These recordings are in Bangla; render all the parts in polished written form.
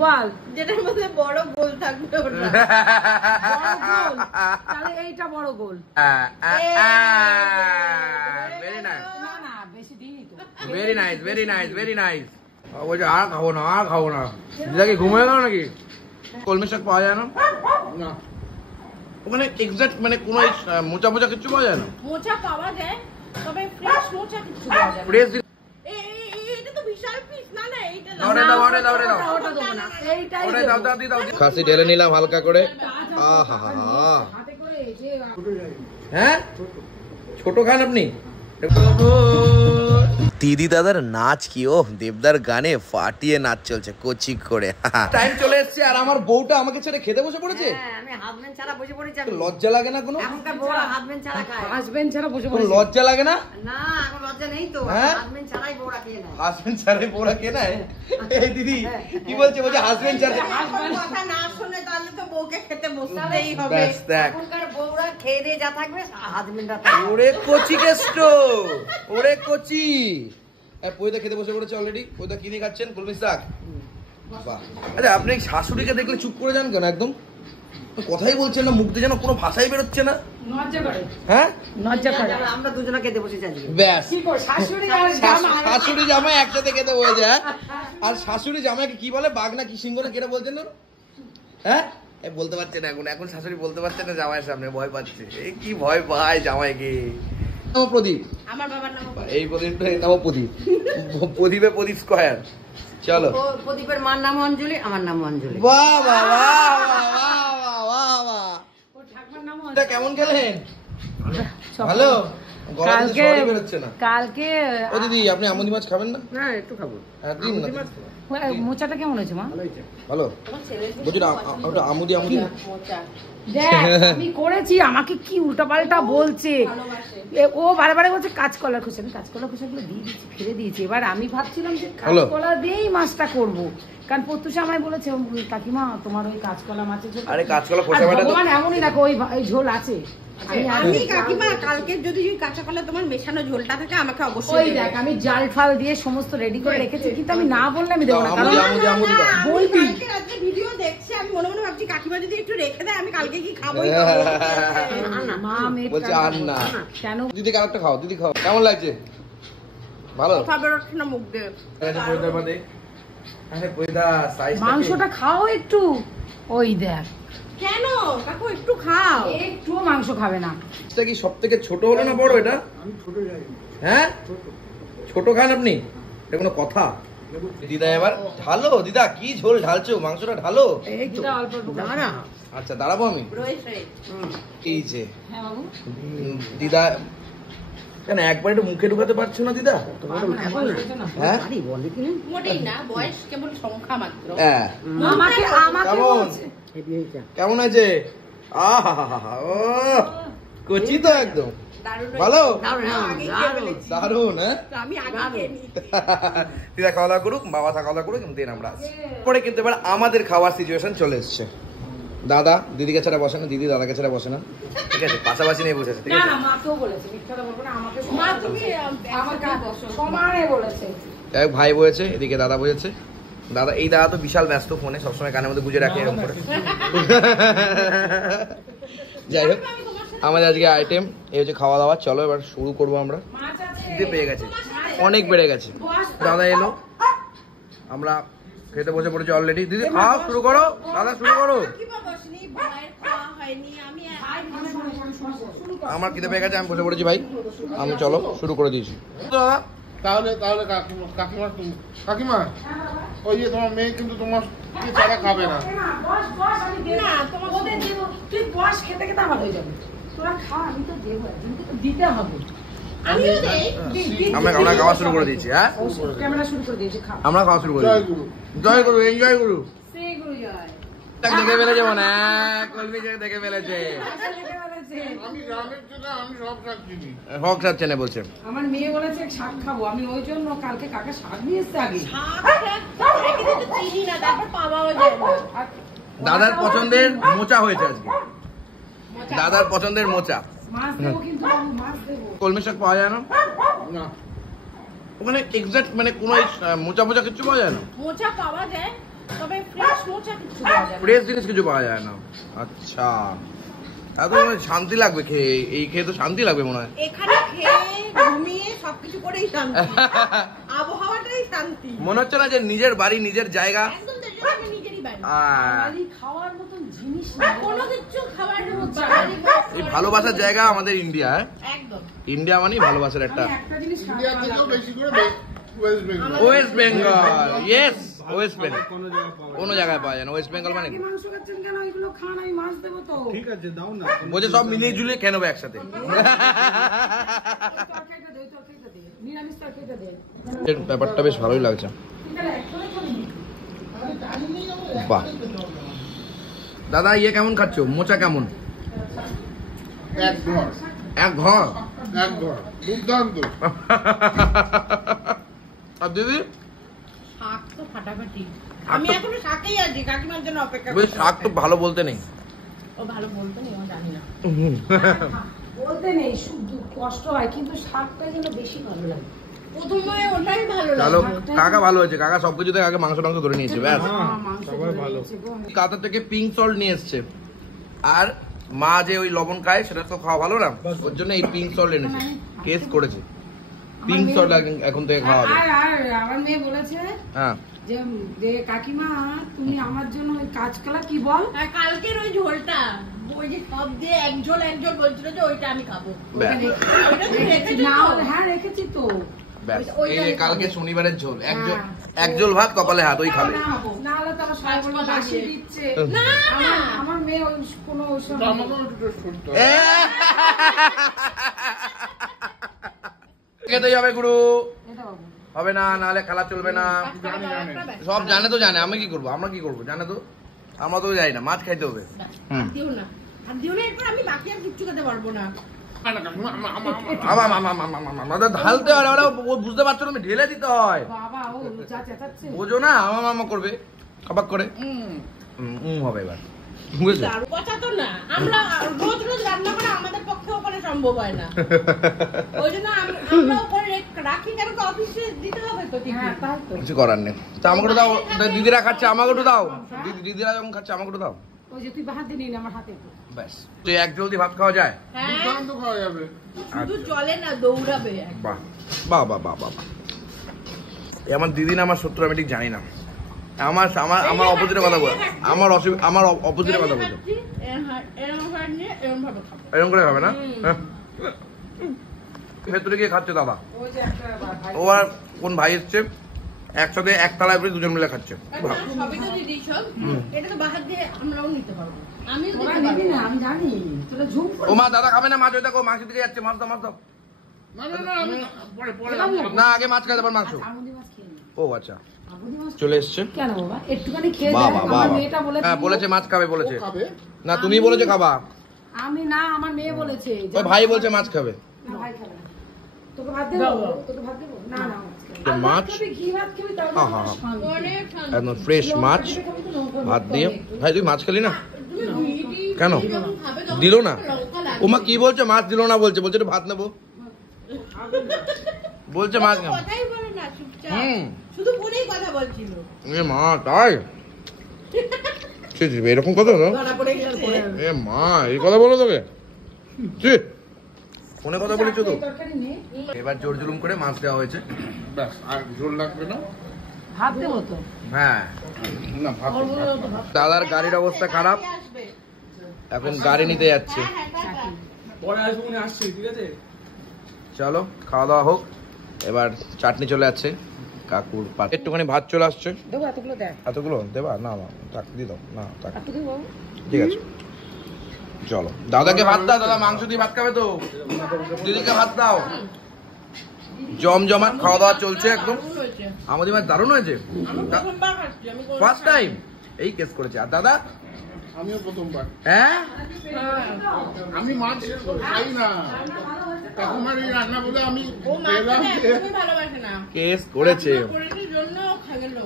বল যেটার মধ্যে বড় গোল থাকবে ওটা তাহলে এইটা বড় গোল। ভেরি নাইস, না না বেশি দিইনি তো। Very nice, very nice, very nice. বলছে আর খাবো না, আর খাবো না। দিদা কি ঘুমিয়ে গেল নাকি? কলমি শাক পাওয়া যায় না না ওখানে? এক্সাক্ট মানে কোনো মোচা মোচা কিছু পাওয়া যায় না? মোচা পাওয়া যায়, তবে ফ্রেশ মোচা কিছু পাওয়া যায় না। ফ্রেশ এটা তো বিশাল পিস না না, এইটা দাও রে, দাও রে, দাও রে, দাও। ওটা দেবো না, এইটাই ওরে দেবো। দাও, দাও, দাও। খাসি ঢেলে নিলাম হালকা করে। আহা হাতে করে এই যে হ্যাঁ, ছোট খান আপনি? দিদি দাদার নাচ কি, ও দেবদার গানে ফাটিয়ে নাচ চলছে কোচি করে। টাইম চলে এসেছে আর আমার বউটা আমাকে ছেড়ে খেতে বসে পড়েছে। আমি হাজবেন্ড ছাড়া বসে পড়েছি। লজ্জা লাগে না কোনো? এখনকার বড় হাজবেন্ড ছাড়া খায়। হাজবেন্ড ছাড়া বসে কোনো পড়েছি। লজ্জা লাগে না? না এখন লজ্জা নেই তো, হ্যাঁ? হাজবেন্ড ছাড়াই বড়া খেয়ে নেয়। হাজবেন্ড ছাড়াই বউরা কে নেয়? এই দিদি কি বলছে? বলছে হাজবেন্ড ছাড়াই। কথা না শুনে তাহলে তো বউকে খেতে বসতেই হবে। ব্যাস দেখ, এখনকার বউরা খেয়ে দিয়ে যা থাকবে হাজবেন্ডরা থাকবে। ওরে কচি কেষ্ট, ওরে কচি। পয়দা খেতে বসে পড়েছে অলরেডি। পয়দা কি দিয়ে খাচ্ছেন? কলমি শাক। বাহ। আচ্ছা, আপনি শাশুড়িকে দেখলে চুপ করে যান কেন? একদম কথাই বলছেন না, মুখ দিয়ে যেন কোনো ভাষাই বেরোচ্ছে না। লজ্জা করে। হ্যাঁ, লজ্জা করে। আমরা দুজনে খেতে বসেছি আজকে। ব্যাস। কি কর শাশুড়ি আর জামাই। শাশুড়ি জামাই একসাথে খেতে বসে। আর শাশুড়ি জামাইকে কি বলে? বাঘ না কি সিংহ না কেটা বলছেন না? হ্যাঁ, বলতে পারছে না এখন। এখন শাশুড়ি বলতে পারছে না জামাইয়ের সামনে, ভয় পাচ্ছে। এই কি ভয় পায় জামাইকে। প্রদীপ, আমার বাবার নাম এই প্রদীপটা নাম প্রদীপ। প্রদীপে প্রদীপ স্কয়ার। চলো। প্রদীপের মার নাম অঞ্জলি, আমার নাম অঞ্জলি। বাহ বাহ বাহ বাহ বাহ বাহ। ওর ঠাকুমার নাম এটা কেমন খেলেন? ভালো? কালকে বেরোচ্ছে না। কালকে ও দিদি, আপনি আমুদি মাছ খাবেন না? না একটু খাবো। হ্যাঁ, দিন না। মোচাটা কেমন হয়েছে মা? ভালো বলছি না, ওটা আমুদি আমুদি। দেখ আমি করেছি, আমাকে কি উল্টাপাল্টা বলছে। ও বারে বারে বলছে কাঁচকলা খোসা। আমি কাঁচকলা খোসাগুলো দিয়ে দিচ্ছি, ফেলে দিয়েছি। এবার আমি ভাবছিলাম যে কাঁচকলা দিয়েই মাছটা করবো, কারণ প্রত্যুষে আমায় বলেছে কাকিমা তোমার ওই কাঁচকলা মাছের ঝোল। আরে কাঁচকলা খোসা বাটা তো এমনই দেখো ওই ঝোল আছে। আমি কাকিমা কালকে যদি কাঁচা কলা তোমার মেশানো ঝোলটা থাকে আমাকে অবশ্যই ওই দেখ আমি জাল ফাল দিয়ে সমস্ত রেডি করে রেখেছি, কিন্তু আমি না বললে আমি দেবো না। কারণ বলবি কালকে ভিডিও দেখছি, আমি মনে মনে ভাবছি কাকিমা যদি একটু রেখে দেয় আমি কালকে কি খাবো। মা মেয়ে বলছে আর না। কেন দিদি কারেক্টটা খাও, দিদি খাও। কেমন লাগছে? ভালো? কথা বেরোচ্ছে না মুখ দিয়ে। মাংসটা খাও একটু। ওই দেখ কেন কাকু একটু খাও। একটু মাংস খাবে না। এটা কি সব থেকে ছোট হলো না বড়? এটা হ্যাঁ, ছোট খান আপনি? এটা কোনো কথা? দিদা এবার ঢালো। দিদা কি ঝোল ঢালছো? মাংসটা ঢালো। দাঁড়া। আচ্ছা দাঁড়াবো আমি। এই যে হ্যাঁ বাবু। দিদা কেন একবার একটু মুখে ঢুকাতে পারছো না দিদা? হ্যাঁ, মোটেই না, বয়স কেবল সংখ্যা মাত্র। হ্যাঁ। আমাকে কেমন বলছে। কেমন আছে? আহা, ও কচি তো একদম। ভালো? দারুন। হ্যাঁ, আমি আগে খেয়ে নিই। দিদা খাওয়া দাওয়া করুক, বাবা খাওয়া দাওয়া করুক, দেন আমরা পরে। কিন্তু এবার আমাদের খাওয়ার সিচুয়েশন চলে এসছে। দাদা দিদিকে ছাড়া বসে না, দিদি দাদাকে ছাড়া বসে না। ঠিক আছে, পাশাপাশি নিয়ে বসেছে। ঠিক আছে, মাকেও বলেছে, মিথ্যাটা বলবো না, আমাকে মা তুমি আমাকে বসো। সমানে বলেছে। যাই হোক, ভাই বলেছে, এদিকে দাদা বলেছে। দাদা, এই দাদা তো বিশাল ব্যস্ত, ফোনে সবসময় কানের মধ্যে গুজে রাখে এরকম করে। যাই হোক, আমাদের আজকে আইটেম এই হচ্ছে খাওয়া দাওয়া। চলো এবার শুরু করবো আমরা। খিদে পেয়ে গেছে, অনেক বেড়ে গেছে। দাদা এলো, আমরা খেতে বসে পড়েছি অলরেডি। দিদি খাওয়া শুরু করো, দাদা শুরু করো। আমার খিদে পেয়ে গেছে, আমি বসে পড়েছি ভাই। আমি চলো শুরু করে দিয়েছি। দাদা তাহলে কাকিমা ওই যে তোমার মেয়ে কিন্তু তোমার ছাড়া খাবে না। তুই বস, খেতে খেতে আমার হয়ে যাবে। তোরা খা, আমি তো দেবো, দিতে হবে। আমরা খাওয়া শুরু করে দিয়েছি। হ্যাঁ, ক্যামেরা শুরু করে দিয়েছি। আমরা খাওয়া শুরু করে দিয়েছি। জয় গুরু, এনজয় গুরু। দেখে ফেলেছে মনে হয়, কলমি শাক দেখে ফেলেছে। আমি গ্রামের জন্য আমি সব শাক চিনি। হক খাচ্ছে না বলছে। আমার মেয়ে বলেছে শাক খাবো, আমি ওই জন্য কালকে কাকা শাক নিয়ে এসছে আগে। দাদার পছন্দের মোচা হয়েছে আজকে, দাদার পছন্দের মোচা। মাছ দেবো কিন্তু বাবু, মাছ দেবো। কলমি শাক পাওয়া যায় না না, ওখানে? এক্সাক্ট মানে কোনো মোচা মোচা কিছু পাওয়া যায় না? মোচা পাওয়া যায়, তবে ফ্রেশ মোচা কিছু পাওয়া যায় না। ফ্রেশ জিনিস কিছু পাওয়া যায় না। আচ্ছা, এত শান্তি লাগবে খেয়ে, এই খেয়ে তো শান্তি লাগবে মনে হয়। এখানে খেয়ে ঘুমিয়ে সবকিছু করেই শান্তি, আবহাওয়াটাই শান্তি। মনে হচ্ছে না যে নিজের বাড়ি, নিজের জায়গা। একদম তো এটা আমার নিজেরই বাড়ি। বাঙালি খাওয়ার মতন জিনিস না। কোনো কিছু খাবার এই ভালোবাসার জায়গা আমাদের ইন্ডিয়া। একদম। ইন্ডিয়া মানেই ভালোবাসার একটা। আমি একটা জিনিস ইন্ডিয়া থেকেও বেশি করে West Bengal. West Bengal, yes, West Bengal কোনো জায়গায় পাওয়া যায় না। ওয়েস্ট বেঙ্গল মানে খাকি মাংস খাচ্ছেন কেন? এগুলো খান, আমি মাছ দেবো তো। বলছে সব মিলিয়ে ঝুলিয়ে খেয়ে নেবো একসাথে। তরকারিটা দে, তরকারিটা দে। নিরামিষ তরকারিটা দে। এর ব্যাপারটা বেশ ভালোই লাগছে। বাহ দাদা, ইয়ে কেমন খাচ্ছ? মোচা কেমন? এক ঘর, এক ঘর। এক ঘর, দুর্দান্ত। আর দিদি? শাক তো ফাটাফাটি। আমি এখনো শাকেই আছি, কাকিমার জন্য অপেক্ষা বেশ, করছি। শাক তো ভালো বলতে নেই। ও ভালো বলতো না, আমি জানি না। বলতে নেই, শুধু কষ্ট হয়, কিন্তু শাকটা যেন বেশি ভালো লাগে। প্রথমে ওটাই ভালো চলো, লাগে। কাকা ভালো হয়েছে। কাকা সবকিছু থেকে আগে মাংস টাংস ধরে নিয়েছে, ব্যাস। কাতার থেকে পিঙ্ক সল্ট নিয়ে এসছে। আর মা যে ওই লবণ খায়, সেটা তো খাওয়া ভালো না, ওর জন্য এই পিঙ্ক সল্ট এনেছে। কেস করেছে, পিঙ্ক সল্ট এখন থেকে খাওয়া হবে। আর আমার মেয়ে বলেছে হ্যাঁ, যে কাকিমা, তুমি আমার জন্য ওই কাঁচকলা কি বল, আর কালকের ওই ঝোলটা, ওই যে সব দিয়ে এক ঝোল বলছিল যে ওইটা আমি খাবো। ব্যাস ওইটা তুমি রেখেছো না? তো? হ্যাঁ রেখেছি তো। ব্যাস। এই যে কালকে শনিবারের ঝোল, এক ঝোল ভাত, কপালে হাত, ওই খাবে। না হলে তো আমার সবাই বলবে বাসি দিচ্ছে। না না, আমার মেয়ে ওই কোনো ওইসব নেই। আমাকেও একটু টেস্ট করতে হবে। খেতেই হবে গুরু, এটা বাবু। হবে না, নাহলে খেলা চলবে না। জানি, জানি। সব জানে তো, জানে। আমি কি করবো? আমরা কি করবো? জানে তো, আমরা তো যাই না। মাছ খাইতে হবে। হুম। আর দিও না, আর দিও না, এরপর আমি বাকি আর কিচ্ছু খেতে পারবো না। না, না, কাকিমা, আমাদের ঢালতে হয়, ওরা বুঝতে পারছো না, ঢেলে দিতে হয়। বাবা ও যা চেঁচাচ্ছে। বোঝো না, মামা করবে খাবাক করে। হবে এবার, বুঝেছো? আর কথা তো না, আমরা রোজ রোজ রান্না করা আমাদের পক্ষে ওখানে সম্ভব হয় না। ওই জন্য আমরা ওখানে রাখি, কারণ অফিসে দিতে হবে তো। ঠিক হ্যাঁ তাই তো। কিছু করার নেই। তা আমাকে একটু দাও। দিদিরা খাচ্ছে, আমাকে একটু দাও। দিদিরা যখন খাচ্ছে, আমাকে একটু দাও। ওই যে তুই হাতে নিন আমার হাতে একটু। ব্যাস, তুই এক জলদি ভাত খাওয়া যায়। হ্যাঁ, দুর্দান্ত খাওয়া যাবে। শুধু চলে না, দৌড়াবে। বাহ বাহ বাহ বাহ বাহ। এ আমার দিদি না আমার শত্রু, আমি ঠিক জানি না। আমার আমার আমার অপোজিটে কথা বল, আমার অপোজিটে কথা বলছো। এরকম করে খাবে না? ভেতরে গিয়ে খাচ্ছে দাদা। ওই যে একটা ভাই। ও আর কোন ভাই এসছে, একসাথে এক থালায় করে দুজন মিলে খাচ্ছে। সবই তো দিদি সব, এটা তো বাহার দিয়ে আমরাও নিতে পারবো, আমিও তোরা দিতে নিবি পারবো। না, আমি জানি। তোরা ঝুম ও মা, দাদা খাবে না মাছ? ওই দেখো মাংস দিকে যাচ্ছে, মাছ দাও, মাছ দাও। না, না, না, আমি পরে, পরে। না, আগে মাছ খাই, তারপর মাংস। আমুদি মাছ খেয়ে নি। ও আচ্ছা, আমুদি মাছ চলে এসছে। কেন বাবা? একটুখানি খেয়ে বাহ দেখ। বাহ আমার বাহ। মেয়েটা বলেছে। হ্যাঁ বলেছে মাছ খাবে বলেছে। ও খাবে? না, তুমি বলেছো খাবা। আমি না, আমার মেয়ে বলেছে। ওই ভাই বলছে মাছ খাবে। না, ভাই খাবে না। তোকে ভাত দেবো? তোকে ভাত দেবো? না না, মাছ খাবে। তো আর মাছ? ভাত খাবি, ঘি ভাত খাবি, তাহলে হ্যাঁ, হ্যাঁ, আমার শান্তি। অনেক শান্তি। একদম ফ্রেশ মাছ খাবি তো লঙ্কা ভাত দিতে দিয়ে। হবে। ভাই তুই মাছ খেলি না? তুমি ঘি কেন যখন খাবে তখন দিল না? লঙ্কা লাগবে। ওমা কি বলছে? মাছ দিল না বলছে, বলছে একটু ভাত নেবো। বলছে মাছ নেবো। কথাই বলে না, চুপচাপ হুম। শুধু ফোনেই কথা বলছিল। এ মা, তাই? ছি, ছি, এরকম কথা না? ধরা পড়ে গেছে। এ মা, এই কথা বলো তোকে? ছি, ফোনে কথা বলেছো তো? এই তরকারি নে। এবার জোর জুলুম করে মাছ দেওয়া হয়েছে। ব্যাস, আর ঝোল লাগবে না? ভাত দেবো তো। হ্যাঁ, না, ভাত, ভাত। দাদার গাড়ির অবস্থা খারাপ, আসবে। এখন গাড়ি নিতে যাচ্ছে। হ্যাঁ, হ্যাঁ, টাটা। পরে আসবো, উনি আসছি, ঠিক আছে? চলো খাওয়া দাওয়া হোক। এবার চাটনি চলে যাচ্ছে কাকুর পাতে, একটুখানি ভাত চলে আসছে। দেবো এতগুলো দেখ। এতগুলো দেবা? না না, থাক, দিয়ে দাও। না থাক, এত দেবো? ঠিক আছে। চলো, দাদাকে ভাত দাও। দাদা মাংস দিয়ে ভাত খাবে তো? দিদিকে ভাত দাও। জমজমাট খাওয়া দাওয়া চলছে একদম। দারুণ হয়েছে। আমাদের মাছ দারুণ হয়েছে। আমি প্রথমবার খাচ্ছি, আমি কোনোদিন ফার্স্ট টাইম এই কেস করেছে। আর দাদা? আমিও প্রথমবার। হ্যাঁ, আমি মাছ খাই না, কাকুমার এই রান্না বলে আমি ও মাছটা পেলাম না যে একদমই ভালোবাসে না। কেস করেছে। রান্না করেছে জন্য খেয়ে গেল।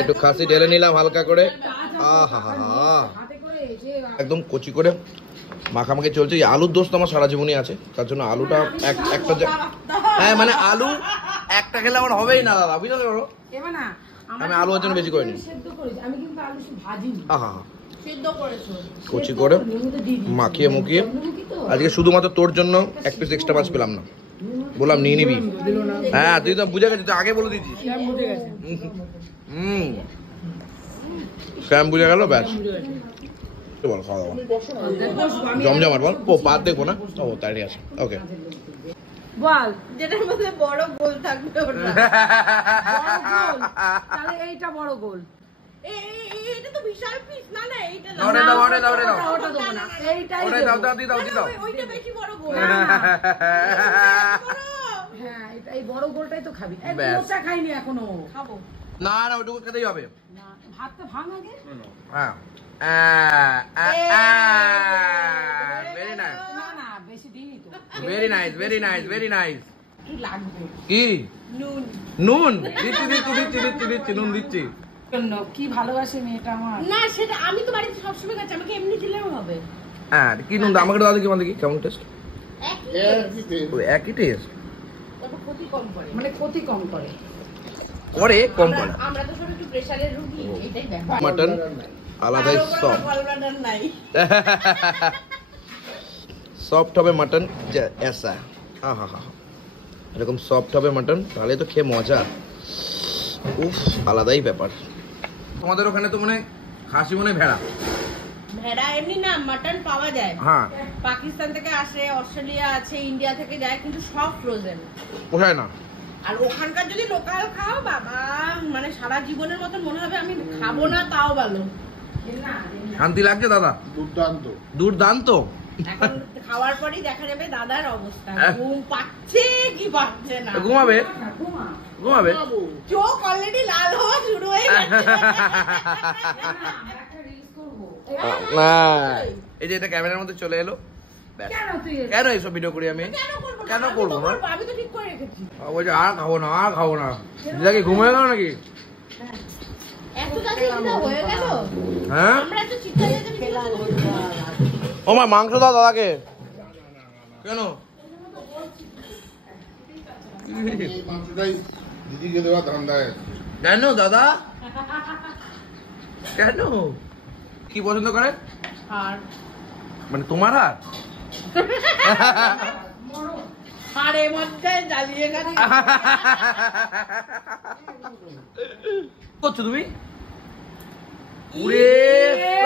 একটু খাসি ঢেলে নিলাম হালকা করে। আহা, হাতে করে এই যে একদম কচি করে মাখামাখি চলছে। এই আলুর দোস্ত আমার সারা জীবনই আছে, তার জন্য আলুটা একটা হ্যাঁ মানে আলু একটা খেলে আমার হবেই না দাদা, বুঝতে পারো? এবার না আমি আলুর জন্য বেশি করে নিই। সেদ্ধ করেছি আমি, কিন্তু আলু ভাজিনি। আহা সিদ্ধ করেছো। কচি করে মাখিয়ে মুখিয়ে আজকে শুধুমাত্র তোর জন্য এক পিস এক্সট্রা মাছ পেলাম না, বললাম নিয়ে নিবি। হ্যাঁ তুই তো বুঝে গেছিস, তুই আগে বলে দিয়েছিস। শ্যাম বুঝে গেল, ব্যাস বল খাওয়া দাওয়া জমজমাট বল। ও পাত দেখবো না, ও তাই আছে, ওকে বল যেটার মধ্যে বড় গোল থাকবে ওটা। বড় গোল, তাহলে এইটা বড় গোল। এটা তো বিশাল পিস না না, এইটা না। দাও দাও দাও দাও ওটা দেবো না, এইটাই ওরে দাও দাও দাও দাও। ওইটা বেশি বড় গোল। হ্যাঁ এটা এই বড় গোলটাই তো খাবি। এই ব্যাস। মোচা খাইনি এখনো। খাবো। না না ওইটুকু খেতেই হবে। না, ভাতটা ভাঙ আগে। হ্যাঁ ভেরি নাইস, না না বেশি দিইনি তো। Very nice, very nice, very nice. কি লাগবে? কি নুন। নুন দিচ্ছি দিচ্ছি দিচ্ছি দিচ্ছি দিচ্ছি নুন দিচ্ছি। জন্য কি ভালোবাসে মেয়েটা আমার। না সেটা আমি তো বাড়িতে সবসময় খাচ্ছি, আমাকে এমনি দিলেও হবে। হ্যাঁ কি নুন দাও, আমাকে দাও দেখি, আমাকে দেখি কেমন টেস্ট। একই টেস্ট তবে ক্ষতি কম করে। মানে ক্ষতি কম করে। করে কম করে। আমরা তো সব একটু প্রেসারের রুগী, এটাই ব্যাপার। মাটন আলাদাই সফট, গলব্লাডার নাই। সফট হবে মাটন ऐसा। হ্যাঁ হ্যাঁ হ্যাঁ এরকম সফট হবে মাটন, তাহলে তো খেয়ে মজা। উফ আলাদাই ব্যাপার। তোমাদের ওখানে তো মনে খাসি মনে ভেড়া। ভেড়া এমনি না, মাটন পাওয়া যায়। হ্যাঁ পাকিস্তান থেকে আসে, অস্ট্রেলিয়া আছে, ইন্ডিয়া থেকে যায়, কিন্তু সব ফ্রোজেন। পোষায় না। আর ওখানকার যদি লোকাল খাও বাবা, মানে সারা জীবনের মতন মনে হবে আমি খাবো না, তাও ভালো। শান্তি লাগছে দাদা? দুর্দান্ত। দুর্দান্ত। এখন খাওয়ার পরই দেখা যাবে দাদার অবস্থা, ঘুম পাচ্ছে কি পাচ্ছে না। ঘুমাবে ঘুমাবে। চোখ অলরেডি লাল হওয়া শুরু হয়ে গেছে। না এই যে এটা ক্যামেরার মধ্যে চলে এলো, ব্যাস। কেন তুই কেন এইসব ভিডিও করি আমি? কেন আমি করবো তো না? আমি তো ঠিক করে রেখেছি। বলছে আর খাবো না, আর খাবো না। দিদা কি ঘুমিয়ে গেল নাকি? এত তাড়াতাড়ি হয়ে গেল। হ্যাঁ আমরা তো চিৎকার দিতে খেলাম। ও মা মাংস দাও দাদাকে। কেন? এই মাংসটাই দিদিকে দেওয়া ধান্দায়। কেন দাদা? কেন? কি পছন্দ করে? আর মানে তোমার হাত? হাড়ে মধ্যে জ্বালিয়ে গেছে। করছো তুমি? উরে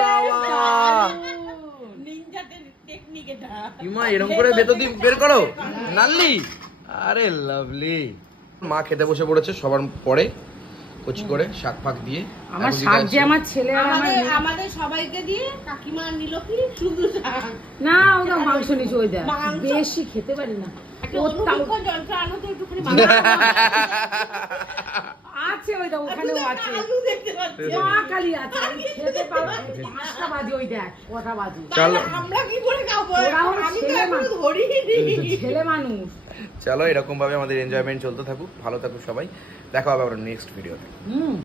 বাবা, নিনজা টেকনিক এটা। ইমা এরকম করে ভেতর দিয়ে বের করো নাল্লি। আরে লাভলি। মা খেতে বসে পড়েছে সবার পরে, কচি করে শাক ফাক দিয়ে। আমার শাক যে আমার ছেলে আর আমার মেয়ে- আমাদের সবাইকে দিয়ে কাকিমা নিল কি শুধু শাক। না ওটা মাংস নিচে ওই দেয়, মাংস। বেশি খেতে পারি না। একটা ও তাও অনুভব যন্ত্র আনো তো একটুখানি আছে ওই দেখ, ওখানেও আছে। আলু দেখতে পাচ্ছি। মা কালি আছে, আমি খেতে পারবো। 5টা বাজে ওই দেখ, কটা বাজে। তাহলে আমরা কি করে খাবো? ওরা হলো আমি তো ছেলে এখনো মানুষ। ধরিনি। ছেলে মানুষ। চলো এরকম ভাবে আমাদের এনজয়মেন্ট চলতে থাকুক, ভালো থাকুক সবাই। দেখা হবে আবার নেক্সট ভিডিওতে।